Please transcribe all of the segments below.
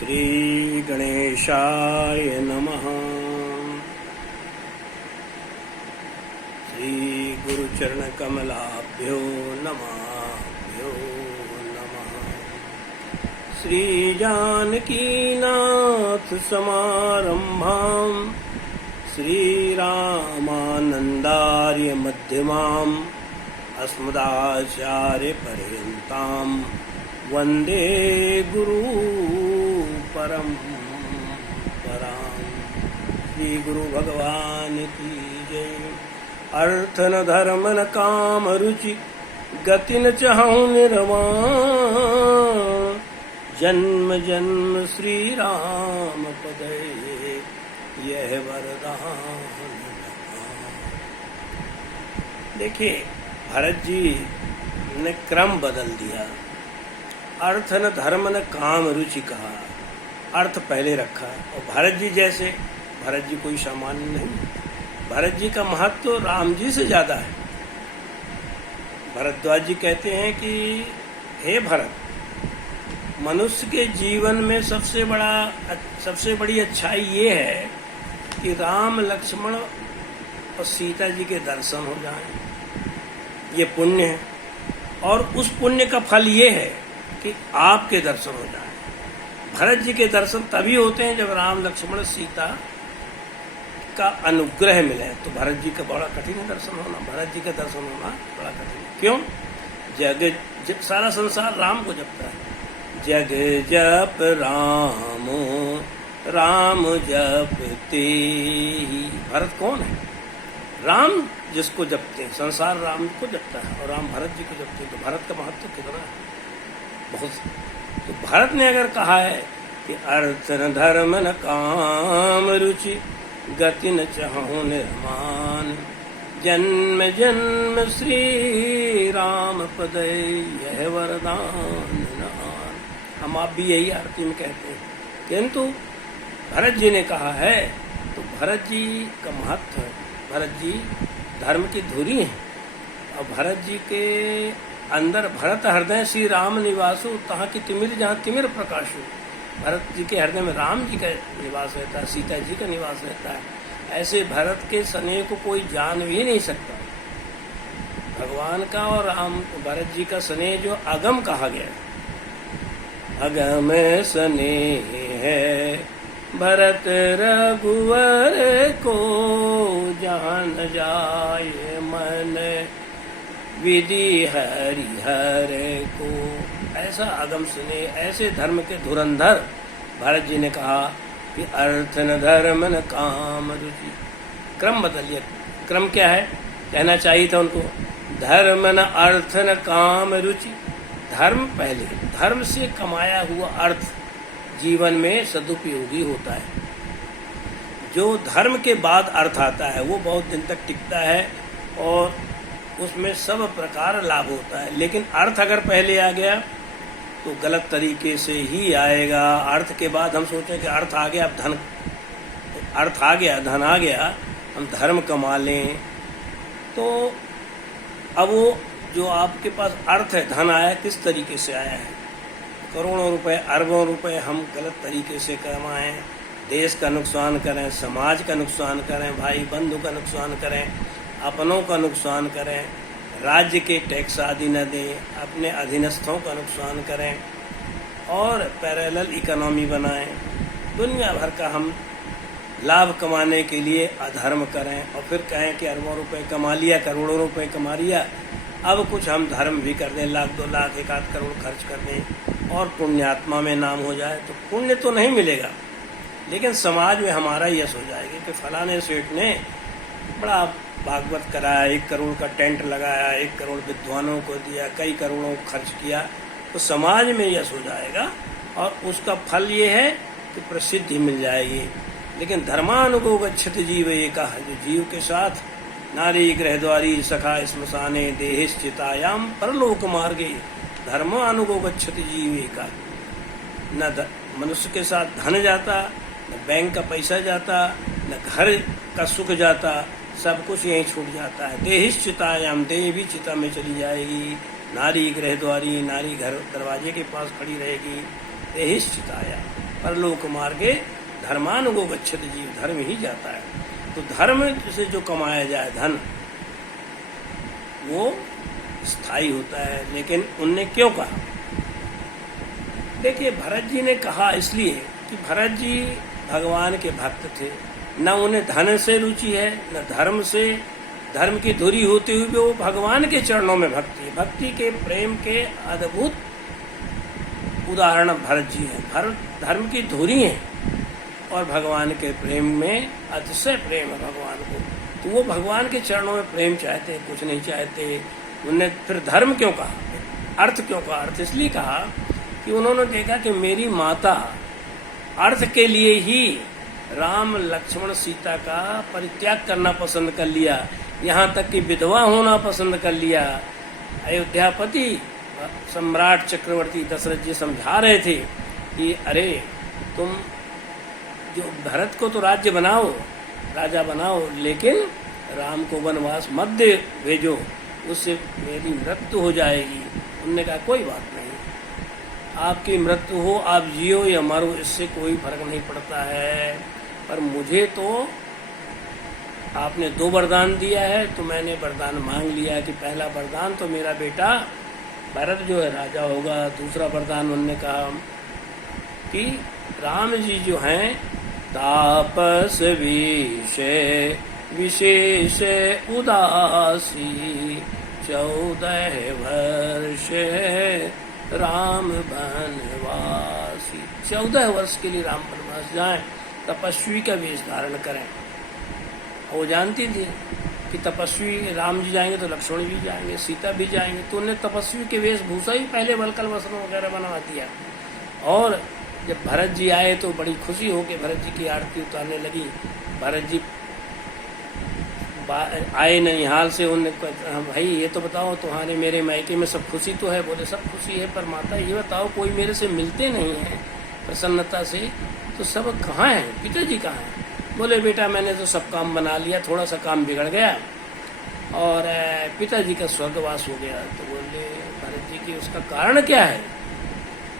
श्री गणेशाय नमः। श्री गुरुचरण कमलाभ्यो नमः। श्री जानकीनाथ समारंभां श्रीरामानन्दार्य मध्यमाम् अस्मदाचार्य पर्यन्तां वन्दे गुरु परम्पराम्। श्री गुरु भगवान की जय। अर्थ न धर्म न काम रुचि गति न चाहूं निर्वाण। जन्म जन्म श्री राम पदे यह वरदान। देखिए, भरत जी ने क्रम बदल दिया। अर्थ न धर्म न काम रुचि कहा, अर्थ पहले रखा। और भरत जी जैसे, भरत जी कोई सामान्य नहीं, भरत जी का महत्व तो राम जी से ज्यादा है। भरद्वाज जी कहते हैं कि हे भरत, मनुष्य के जीवन में सबसे बड़ी अच्छाई ये है कि राम लक्ष्मण और सीता जी के दर्शन हो जाएं। ये पुण्य है, और उस पुण्य का फल ये है कि आपके दर्शन हो जाएं। भरत जी के दर्शन तभी होते हैं जब राम लक्ष्मण सीता का अनुग्रह मिले। तो भरत जी का बड़ा कठिन है दर्शन होना, भरत जी का दर्शन होना बड़ा कठिन। क्यों? जग सारा संसार राम को जपता है। जग जप राम राम जपते ही। भरत कौन है? राम जिसको जपते हैं, संसार राम को जपता है और राम भरत जी को जपते हैं। तो भरत का महत्व कितना है? बहुत। तो भरत ने अगर कहा है कि अर्थ न धर्म न काम रुचि गति न चाहूं निर्माण। जन्म जन्म श्री राम पदे यह वरदान। हम आप भी यही आरती में कहते हैं, किंतु भरत जी ने कहा है तो भरत जी का महत्व है। भरत जी धर्म की धुरी हैं, और भरत जी के अंदर भरत हृदय श्री राम निवासो तहाँ की तिमिर जहाँ तिमिर प्रकाशो। भरत जी के हृदय में राम जी का निवास रहता है, सीता जी का निवास रहता है। ऐसे भरत के स्नेह को कोई जान भी नहीं सकता। भगवान का और राम भरत जी का स्नेह जो अगम कहा गया है, अगम स्नेह है भरत रघुवर को, जहाँ न जाए मन विधि हरिहर को। ऐसा अगम स्नेह, ऐसे धर्म के धुरंधर भरत जी ने कहा कि अर्थ न धर्म न काम रुचि। क्रम बदलिए। क्रम क्या है? कहना चाहिए था उनको धर्म न अर्थ न काम रुचि। धर्म पहले, धर्म से कमाया हुआ अर्थ जीवन में सदुपयोगी होता है। जो धर्म के बाद अर्थ आता है वो बहुत दिन तक टिकता है और उसमें सब प्रकार लाभ होता है। लेकिन अर्थ अगर पहले आ गया तो गलत तरीके से ही आएगा। अर्थ के बाद हम सोचें कि अर्थ आ गया, अब धन, अर्थ आ गया, धन आ गया, हम धर्म कमा लें। तो अब वो जो आपके पास अर्थ है, धन आया, किस तरीके से आया है? करोड़ों रुपए, अरबों रुपए हम गलत तरीके से कमाएं, देश का नुकसान करें, समाज का नुकसान करें, भाई बंधु का नुकसान करें, अपनों का नुकसान करें, राज्य के टैक्स आदि न दें, अपने अधीनस्थों का नुकसान करें और पैरेलल इकोनॉमी बनाएं। दुनिया भर का हम लाभ कमाने के लिए अधर्म करें और फिर कहें कि अरबों रुपए कमा लिया, करोड़ों रुपए कमा लिया, अब कुछ हम धर्म भी कर दें, लाख 2 लाख 1-8 करोड़ खर्च कर दें और पुण्यात्मा में नाम हो जाए। तो पुण्य तो नहीं मिलेगा, लेकिन समाज में हमारा यश हो जाएगा कि फलाने सेठ ने बड़ा भागवत कराया, 1 करोड़ का टेंट लगाया, 1 करोड़ विद्वानों को दिया, कई करोड़ों खर्च किया, तो समाज में यश हो जाएगा और उसका फल ये है कि प्रसिद्धि मिल जाएगी। लेकिन धर्मानुगो गच्छति जीव एका, जो जीव के साथ नारी गृहद्वारी सखा श्मशाने देहिश्चितायाम परलोक मार्गे धर्मानुगो गच्छति जीव एका। न मनुष्य के साथ धन जाता, न बैंक का पैसा जाता, न घर का सुख जाता, सब कुछ यहीं छूट जाता है। देहिश्चितायाम, देह भी चिता में चली जाएगी। नारी गृहद्वारी, नारी घर दरवाजे के पास खड़ी रहेगी। देहिश्चितायाम, परलोक मार्गे धर्मानुगो गच्छति, जीव धर्म ही जाता है। तो धर्म से जो कमाया जाए धन वो स्थायी होता है। लेकिन उनने क्यों कहा? देखिए, भरत जी ने कहा इसलिए कि भरत जी भगवान के भक्त थे, न उन्हें धन से रुचि है न धर्म से। धर्म की धुरी होते हुए वो भगवान के चरणों में भक्ति है। भक्ति के प्रेम के अद्भुत उदाहरण भरत जी हैं। भरत धर्म की धुरी हैं और भगवान के प्रेम में अतिशय प्रेम है भगवान को। तो वो भगवान के चरणों में प्रेम चाहते, कुछ नहीं चाहते। उन्होंने फिर धर्म क्यों कहा, अर्थ क्यों कहा? अर्थ इसलिए कहा कि उन्होंने देखा कि मेरी माता अर्थ के लिए ही राम लक्ष्मण सीता का परित्याग करना पसंद कर लिया, यहाँ तक कि विधवा होना पसंद कर लिया। अयोध्यापति सम्राट चक्रवर्ती दशरथ जी समझा रहे थे कि अरे तुम जो भरत को तो राज्य बनाओ, राजा बनाओ, लेकिन राम को वनवास मत भेजो, उससे मेरी मृत्यु हो जाएगी। उन्होंने कहा कोई बात नहीं, आपकी मृत्यु हो, आप जियो या मरो, इससे कोई फर्क नहीं पड़ता है। पर मुझे तो आपने 2 वरदान दिया है, तो मैंने वरदान मांग लिया कि पहला वरदान तो मेरा बेटा भरत जो है राजा होगा। दूसरा वरदान उन्होंने कहा कि राम जी जो हैं तापस विशेष उदासी 14 वर्ष राम वनवासी। 14 वर्ष के लिए राम वनवास जाएं, तपस्वी का वेश धारण करें। वो जानती थी कि तपस्वी राम जी जाएंगे तो लक्ष्मण भी जाएंगे, सीता भी जाएंगे। तो उन्हें तपस्वी के वेशभूषा ही पहले वलकल वस्त्र वगैरह बनवा दिया। और जब भरत जी आए तो बड़ी खुशी हो के भरत जी की आरती उतारने लगी। भरत जी आए ननिहाल से, उन्हें भाई ये तो बताओ तुम्हारे मेरे मायके में सब खुशी तो है? बोले सब खुशी है, पर माता ये बताओ कोई मेरे से मिलते नहीं है प्रसन्नता से, तो सब कहाँ हैं? पिताजी कहाँ हैं? बोले बेटा मैंने तो सब काम बना लिया, थोड़ा सा काम बिगड़ गया और पिताजी का स्वर्गवास हो गया। तो बोले भरत जी की उसका कारण क्या है?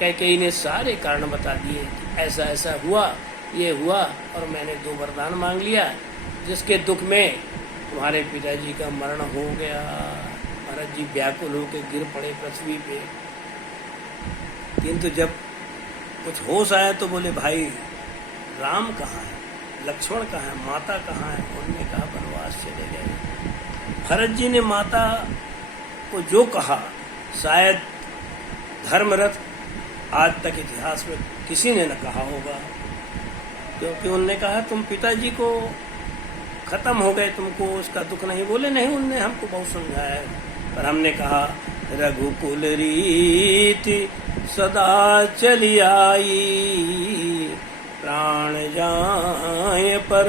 कैकेयी ने सारे कारण बता दिए, ऐसा ऐसा हुआ, ये हुआ और मैंने 2 वरदान मांग लिया, जिसके दुख में तुम्हारे पिताजी का मरण हो गया। भरत जी व्याकुल होकर गिर पड़े पृथ्वी पे। किंतु जब कुछ होश आया तो बोले भाई राम कहाँ है, लक्ष्मण कहाँ है, माता कहाँ है? उन्होंने कहा वनवास चले गए। भरत जी ने माता को जो कहा शायद धर्मरथ आज तक इतिहास में किसी ने न कहा होगा, क्योंकि उन्होंने कहा तुम पिताजी को खत्म हो गए, तुमको उसका दुख नहीं। बोले नहीं, उनने हमको बहुत समझाया है, पर हमने कहा रघुकुल रीति सदा चली आई, प्राण जाए पर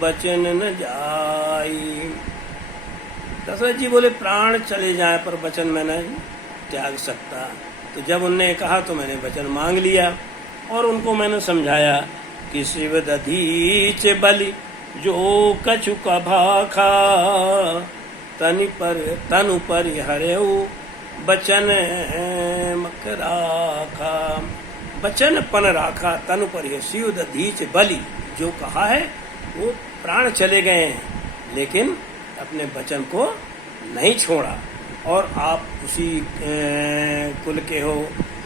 बचन न जाई। दशरथ जी बोले प्राण चले जाए पर वचन मैं न त्याग सकता। तो जब उनने कहा तो मैंने वचन मांग लिया और उनको मैंने समझाया कि शिव दधीच बलि जो कछु का भाखा, तनु पर हरेऊ बचन मक राखा। बचन पन राखा तनु पर है। शिव दधीच बलि जो कहा है वो प्राण चले गए हैं, लेकिन अपने वचन को नहीं छोड़ा। और आप उसी कुल के हो,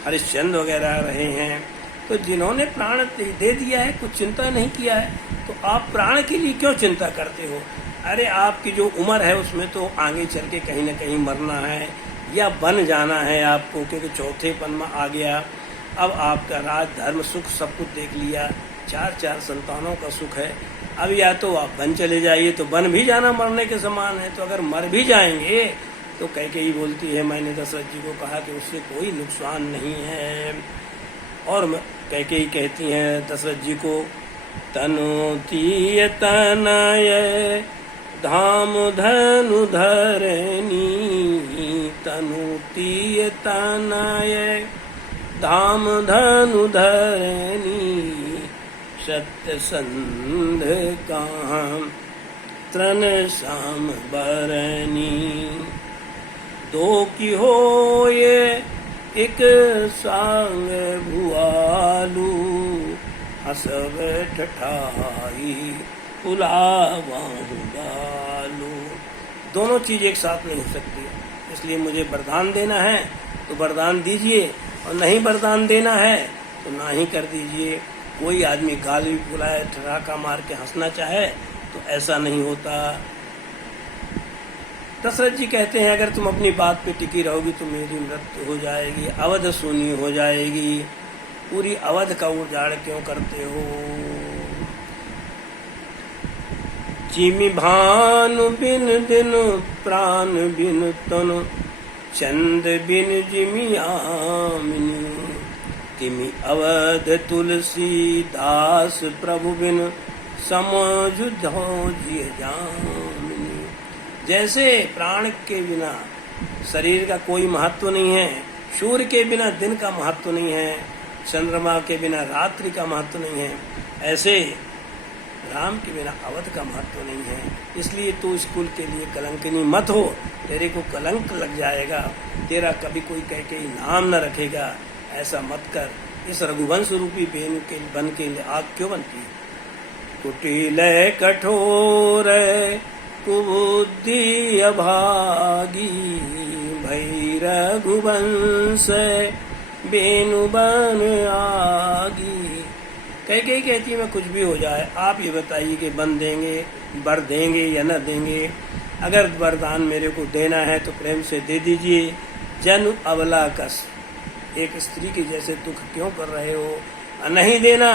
हरिश्चंद्र वगैरह रहे हैं, तो जिन्होंने प्राण दे दिया है कुछ चिंता नहीं किया है, तो आप प्राण के लिए क्यों चिंता करते हो? अरे आपकी जो उम्र है उसमें तो आगे चल के कहीं न कहीं मरना है या बन जाना है आपको, क्योंकि चौथेपन में आ गया। अब आपका राज धर्म सुख सब कुछ देख लिया, 4 संतानों का सुख है। अब या तो आप बन चले जाइए, तो बन भी जाना मरने के समान है। तो अगर मर भी जाएंगे तो कैकेयी बोलती है मैंने दशरथ जी को कहा कि उससे कोई नुकसान नहीं है। और कैकेयी कहती हैं दशरथ जी को तनु तीय तनय धाम धनु धरनी, तनु तीय तनय धाम धनु धरनी, सत्य संध काम तृण साम बरनी। 2 की हो ये एक सांग भुआलू, हसव ठठाई पुलावाहु गालो। दोनों चीज एक साथ नहीं हो सकती, इसलिए मुझे वरदान देना है तो वरदान दीजिए, और नहीं वरदान देना है तो ना ही कर दीजिए। कोई आदमी गाल भी बुलाए, ठराका मार के हंसना चाहे तो ऐसा नहीं होता। दशरथ जी कहते हैं, अगर तुम अपनी बात पे टिकी रहोगी तो मेरी मृत्यु हो जाएगी, अवध शून्य हो जाएगी। पूरी अवध का उजाड़ क्यों करते हो? जिमि भानु बिन दिन प्राण बिन तनु, चंद बिन जिमि आमिनी। तिमि अवध तुलसी दास प्रभु बिन, समझ धो जिय जामिनी। जैसे प्राण के बिना शरीर का कोई महत्व नहीं है, सूर्य के बिना दिन का महत्व नहीं है, चंद्रमा के बिना रात्रि का महत्व नहीं है, ऐसे राम के बिना अवध का महत्व नहीं है। इसलिए तू स्कूल के लिए कलंकिनी मत हो, तेरे को कलंक लग जाएगा, तेरा कभी कोई कह के नाम न रखेगा। ऐसा मत कर। इस रघुवंश रूपी बेन के बन के आग क्यों बनती है? कुटिल कठोर कुबुद्धि अभागी, भई रघुवंश बेनु बन आगी। कई कहती है मैं कुछ भी हो जाए, आप ये बताइए कि बन देंगे, वर देंगे या न देंगे? अगर वरदान मेरे को देना है तो प्रेम से दे दीजिए। जन अबला कस, एक स्त्री के जैसे दुख क्यों कर रहे हो? नहीं देना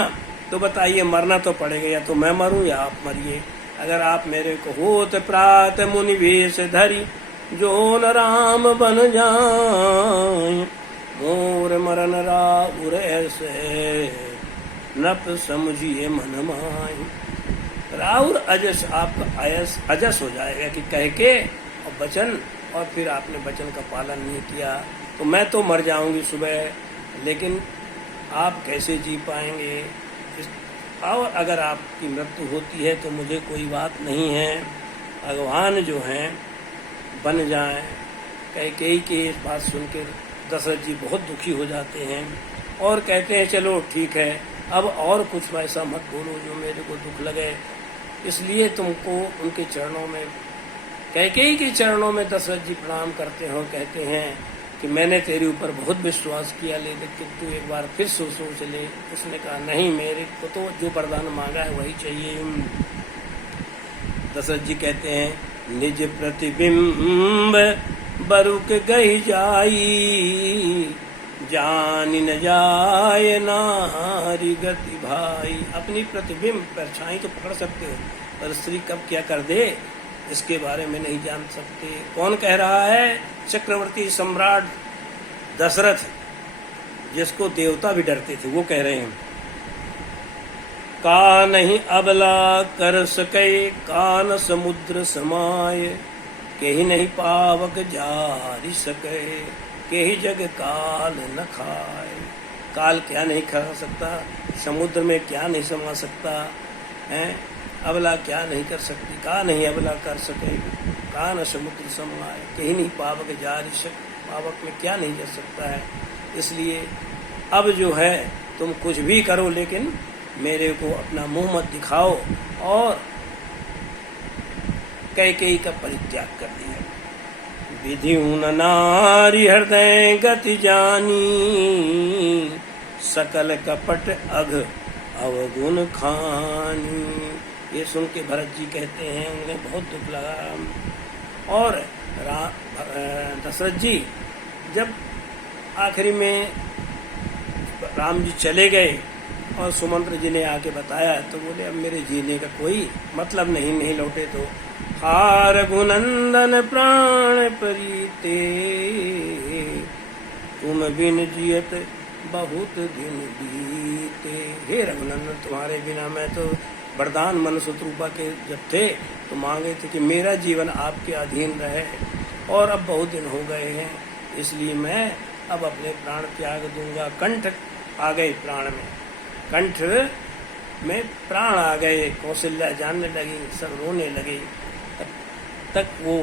तो बताइए, मरना तो पड़ेगा, या तो मैं मरूं या आप मरिए। अगर आप मेरे को होत प्रात मुनि वेश धरी, जो न राम बन जाए, मोर मरन राउर ऐसे, नप समझिए मन माई। राउर अजस, आपका अयस अजस हो जाएगा कि कह के और वचन, और फिर आपने वचन का पालन नहीं किया तो मैं तो मर जाऊंगी सुबह, लेकिन आप कैसे जी पाएंगे? और अगर आपकी मृत्यु होती है तो मुझे कोई बात नहीं है, भगवान जो हैं बन जाएं। कैकेयी की इस बात सुनकर दशरथ जी बहुत दुखी हो जाते हैं और कहते हैं चलो ठीक है, अब और कुछ ऐसा मत बोलो जो मेरे को दुख लगे। इसलिए तुमको उनके चरणों में, कैकेयी के चरणों में दशरथ जी प्रणाम करते हैं और कहते हैं कि मैंने तेरे ऊपर बहुत विश्वास किया, लेकिन तू एक बार फिर सोच ले। उसने कहा नहीं, मेरे को तो जो वरदान मांगा है वही चाहिए। दशरथ जी कहते हैं, निज प्रतिबिंब बरुक गई जाई, जान न जाय नारी गति भाई। अपनी प्रतिबिंब परछाई तो पकड़ सकते हो, पर स्त्री कब क्या कर दे इसके बारे में नहीं जान सकते। कौन कह रहा है? चक्रवर्ती सम्राट दशरथ, जिसको देवता भी डरते थे, वो कह रहे हैं। का नहीं अबला कर सके, कान समुद्र समाये, के ही नहीं पावक जारी सके, के ही जग काल न खाए। काल क्या नहीं खा सकता, समुद्र में क्या नहीं समा सकता है, अबला क्या नहीं कर सकती, का नहीं अबला कर सके, का न समुद्र समाये, कहीं नहीं पावक जारी सक, पावक में क्या नहीं जा सकता है। इसलिए अब जो है तुम कुछ भी करो, लेकिन मेरे को अपना मुंह मत दिखाओ। और कैकेयी का परित्याग कर दिया। विधि न नारी हृदय गति जानी, सकल कपट अघ अवगुण खानी। ये सुन के भरत जी कहते हैं उन्हें बहुत दुख लगा। और दशरथ जी जब आखिरी में राम जी चले गए और सुमंत्र जी ने आके बताया तो बोले अब मेरे जीने का कोई मतलब नहीं लौटे तो। हा रघुनंदन प्राण परीते, तुम बिन जियत बहुत दिन बीते। हे रघुनंदन, तुम्हारे बिना मैं तो वरदान मनुष्य रूपा के जब थे तो मांगे थे कि मेरा जीवन आपके अधीन रहे, और अब बहुत दिन हो गए हैं, इसलिए मैं अब अपने प्राण त्याग दूंगा। कंठ आ गए प्राण में, कंठ में प्राण आ गए। कौशल्या जानने लगी, सब रोने लगे। तब तक वो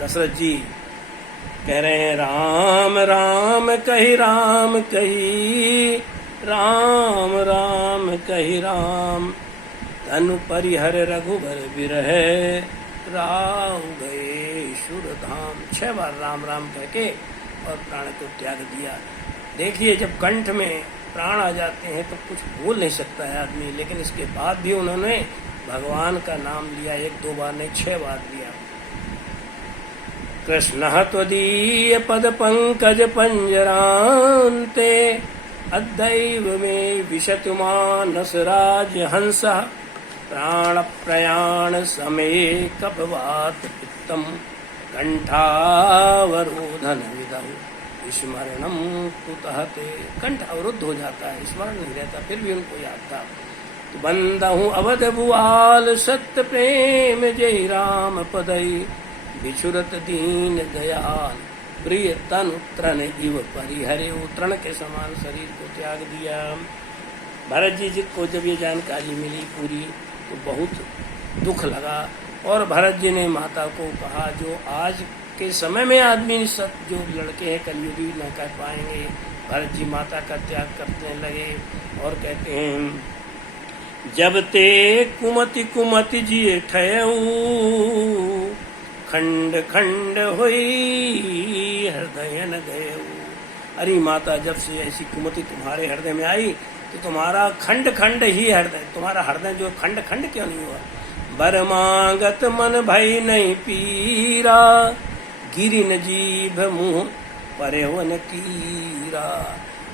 दशरथ जी कह रहे हैं राम राम कही, राम कही राम राम कहि राम, तनु परिहर रघुबर बिरहे, राव गए सुर धाम। 6 बार राम राम कहके और प्राण को त्याग दिया। देखिए, जब कंठ में प्राण आ जाते हैं तो कुछ बोल नहीं सकता है आदमी, लेकिन इसके बाद भी उन्होंने भगवान का नाम लिया। 1-2 बार नहीं, 6 बार लिया। कृष्ण त्वदीय पद पंकज पंजरान्ते, अद्दैव में विशतु मानस राज हंस, प्राण प्रयाण समय कपवात पित्तम, कंठावरोधन विदहु स्मरणम कुतः ते। कंठ अवरुद्ध हो जाता है, स्मरण नहीं रहता, फिर भी उनको याद था। तो बंदहु अवध बुआल, सत्य प्रेम जय राम पदई, बिछुरत दीन दयाल, प्रिय तन तृण इव परिहरे। तृण के समान शरीर को त्याग दिया। भरत जी को जब ये जानकारी मिली पूरी तो बहुत दुख लगा, और भरत जी ने माता को कहा, जो आज के समय में आदमी जो लड़के हैं कलयुगी न कर पाएंगे। भरत जी माता का त्याग करने लगे और कहते हैं, जब ते कुमति कुमति जिए ठयऊ, खंड खंड होई हृदय न गयऊ। अरे माता, जब से ऐसी कुमति तुम्हारे हृदय में आई तो तुम्हारा खंड खंड ही हृदय, तुम्हारा हृदय जो खंड खंड क्यों नहीं हुआ। बर मांगत मन भई नहीं पीरा, गिरी न जीभ मुँह परे हो न कीरा।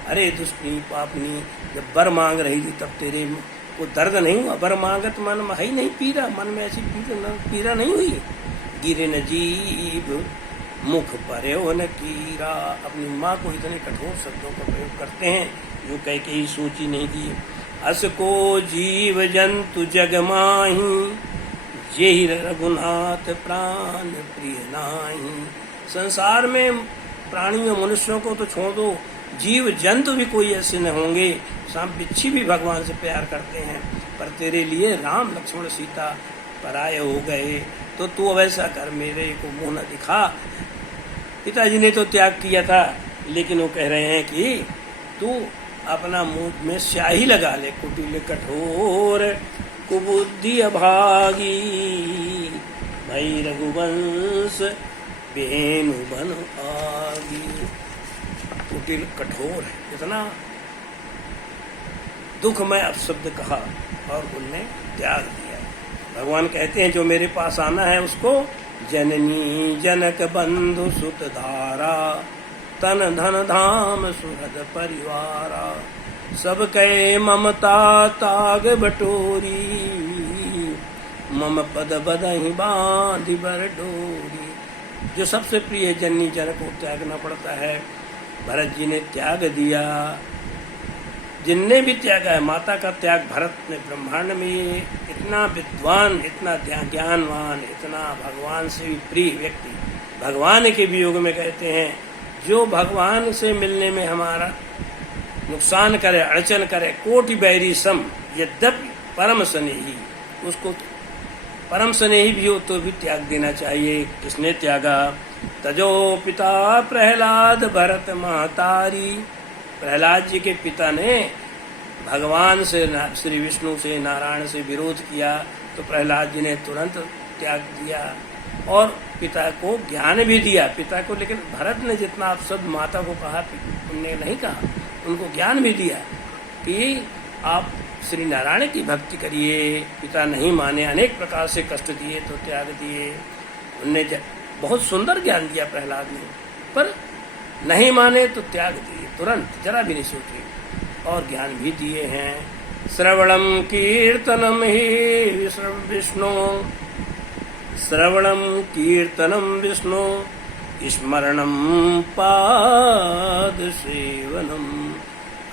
अरे दुष्टनी पापनी, जब बर मांग रही थी तब तेरे को दर्द नहीं हुआ। बर मांगत मन भई नहीं पीरा, मन में ऐसी पीड़ा नहीं हुई। गिरे न जीभ मुख परे हो न कीरा। अपनी माँ को इतने कठोर शब्दों का प्रयोग करते हैं जो कह के ही सोची नहीं थी। अस को जीव जंतु जग माही, जेहि रघुनाथ प्राण प्रिय नाही। संसार में प्राणियों मनुष्यों को तो छोड़ दो, जीव जंतु भी कोई ऐसे न होंगे। सांप बिच्छी भी भगवान से प्यार करते हैं, पर तेरे लिए राम लक्ष्मण सीता पराये हो गए, तो तू अब ऐसा कर, मेरे को मुंह न दिखा। पिताजी ने तो त्याग किया था, लेकिन वो कह रहे हैं कि तू अपना मुंह में स्याही लगा ले। कुटिल कठोर कुबुद्धि अभागी, भई रघुवंश बेनु बन आगी। कुटिल कठोर है, इतना दुख में अपशब्द कहा और उनने त्याग दिया। भगवान कहते हैं, जो मेरे पास आना है उसको जननी जनक बंधु सुत धारा, तन धन धाम सुहृद परिवारा। सब कहे ममता ताग बटोरी, मम पद बदहि बांधि बर डोरी। जो सबसे प्रिय जननी जनक को त्यागना पड़ता है, भरत जी ने त्याग दिया। जिनने भी त्यागा है, माता का त्याग भरत ने ब्रह्मांड में ये इतना विद्वान, इतना ज्ञानवान, इतना भगवान से भी प्रिय व्यक्ति, भगवान के वियोग में कहते हैं, जो भगवान से मिलने में हमारा नुकसान करे, अड़चन करे, कोटि बैरी सम यद्यपि परम स्नेही, उसको परम स्नेही भी हो तो भी त्याग देना चाहिए। किसने त्यागा? तजो पिता प्रहलाद भरत महतारी। प्रहलाद जी के पिता ने भगवान से, श्री विष्णु से, नारायण से विरोध किया, तो प्रहलाद जी ने तुरंत त्याग दिया और पिता को ज्ञान भी दिया पिता को। लेकिन भरत ने जितना आप सब माता को कहा, उनने नहीं कहा, उनको ज्ञान भी दिया कि आप श्री नारायण की भक्ति करिए। पिता नहीं माने, अनेक प्रकार से कष्ट दिए तो त्याग दिए। उनने बहुत सुंदर ज्ञान दिया प्रहलाद ने, पर नहीं माने तो त्याग दिए तुरंत, जरा भी नहीं सोचे, और ज्ञान भी दिए हैं। श्रवणम कीर्तनम ही विष्णु, श्रवणम कीर्तनम विष्णु, स्मरणम पाद सेवनम,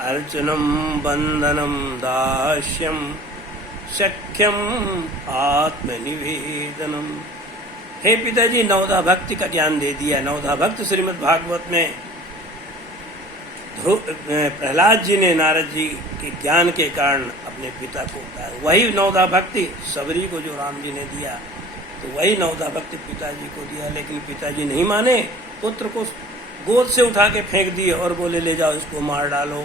अर्चनम बंदनम दास्यम, सख्यम आत्मनिवेदनम। हे पिताजी, नवधा भक्ति का ज्ञान दे दिया। नवधा भक्त श्रीमद् भागवत में प्रहलाद जी ने नारद जी के ज्ञान के कारण अपने पिता को उठाया। वही नवधा भक्ति सबरी को जो राम जी ने दिया, तो वही नवधा भक्ति पिताजी को दिया। लेकिन पिताजी नहीं माने, पुत्र को गोद से उठा के फेंक दिए और बोले ले जाओ इसको मार डालो।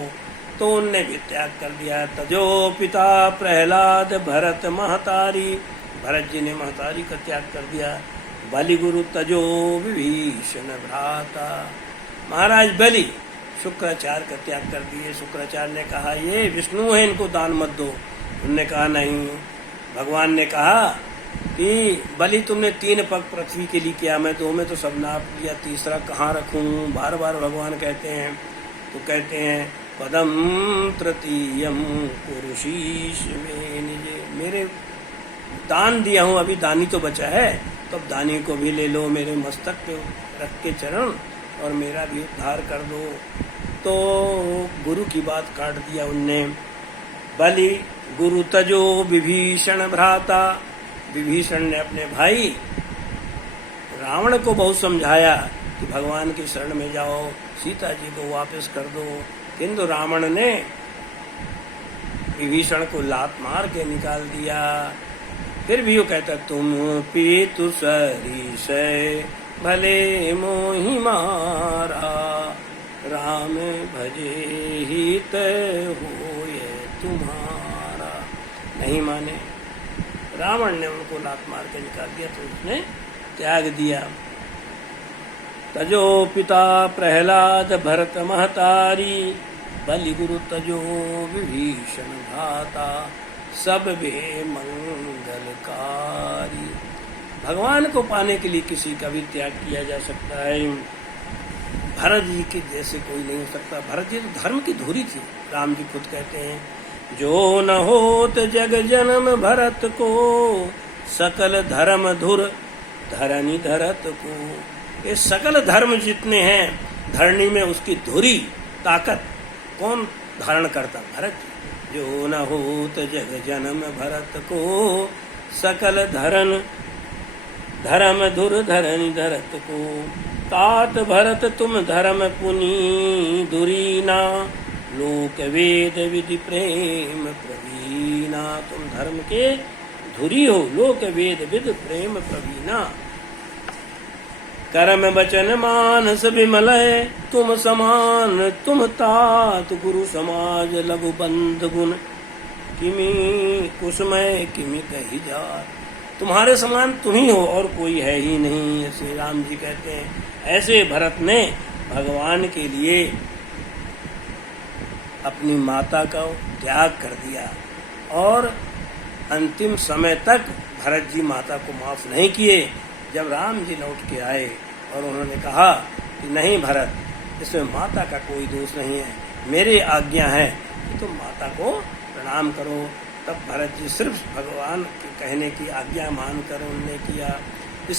तो उनने भी त्याग कर दिया। तजो पिता प्रहलाद भरत महतारी, भरत जी ने महतारी का त्याग कर दिया। बलि गुरु तजो विभीषण भ्राता, महाराज बलि शुक्राचार्य का त्याग कर दिए। शुक्राचार्य ने कहा ये विष्णु है, इनको दान मत दो। उन्होंने कहा नहीं। भगवान ने कहा कि बलि तुमने 3 पग पृथ्वी के लिए किया, मैं 2 में तो सब नाप लिया, तीसरा कहाँ रखूं? बार बार भगवान कहते हैं। तो कहते हैं पदम तृतीयम कुरुशीश में निजे, मेरे दान दिया हूँ, अभी दानी तो बचा है, तो अब दानी को भी ले लो, मेरे मस्तक पे रख के चरण और मेरा भी उद्धार कर दो। तो गुरु की बात काट दिया उनने। बलि गुरु तजो विभीषण भ्राता, विभीषण ने अपने भाई रावण को बहुत समझाया कि भगवान की शरण में जाओ, सीता जी को वापस कर दो, किंतु रावण ने विभीषण को लात मार के निकाल दिया। फिर भी वो कहता तुम पीतु सरीस भले मोहि मारा, राम भजे हित होय तुम्हारा। नहीं माने, रावण ने उनको लात मार के निकाल दिया, तो उसने त्याग दिया। तजो पिता प्रहलाद भरत महतारी, बलि गुरु तजो विभीषण भ्राता, सब वे मंगलकारी। भगवान को पाने के लिए किसी का भी त्याग किया जा सकता है। भरत जी के जैसे कोई नहीं हो सकता। भरत जी तो धर्म की धुरी थी। राम जी खुद कहते हैं जो न होत जग जन्म भरत को, सकल धर्म धुर धरनी धरत को। ये सकल धर्म जितने हैं धरनी में उसकी धुरी ताकत कौन धारण करता? भरत जी। जो न होत जग जन्म भरत को, सकल धर्म धुर धरनी धरत को। तात भरत तुम धर्म पुनी धुरीना, लोक वेद विधि प्रेम प्रवीणा। तुम धर्म के धुरी हो, लोक वेद विधि प्रेम प्रवीणा। कर्म वचन मानस विमलय तुम समान, तुम तात गुरु समाज लघु बंध गुण। किमि कुसुमय किमि कही जात, तुम्हारे समान तुम ही हो और कोई है ही नहीं। ऐसे राम जी कहते हैं। ऐसे भरत ने भगवान के लिए अपनी माता का त्याग कर दिया और अंतिम समय तक भरत जी माता को माफ नहीं किए। जब राम जी लौट के आए और उन्होंने कहा कि नहीं भरत, इसमें माता का कोई दोष नहीं है, मेरी आज्ञा है कि तुम माता को प्रणाम करो, तब भरत जी सिर्फ भगवान के कहने की आज्ञा मानकर उन्होंने किया।